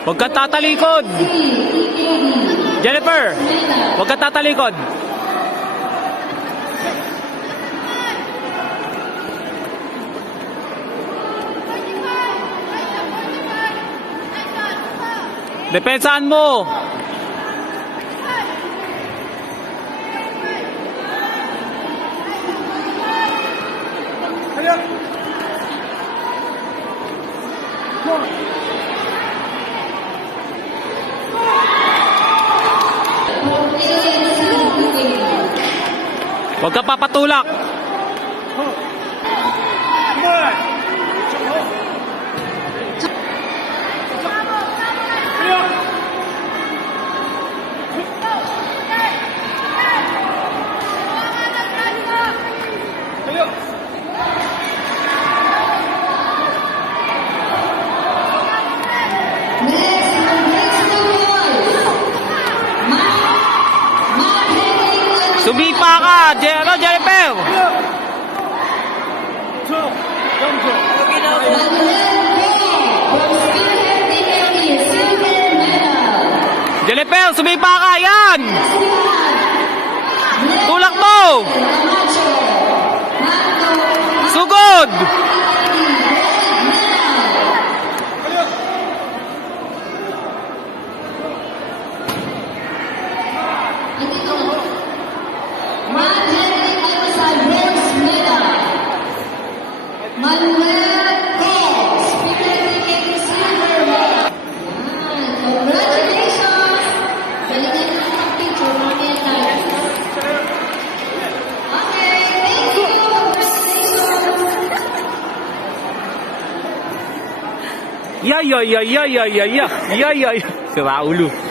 Huwag ka tatalikod. Jennifer, huwag ka tatalikod. Depensahan mo. Huwag ka papatulak. Sumipa ka, Jennifer! Jennifer, sumipa ka! Yan! Tulak mo! Sugod! Ya. Sira ulo.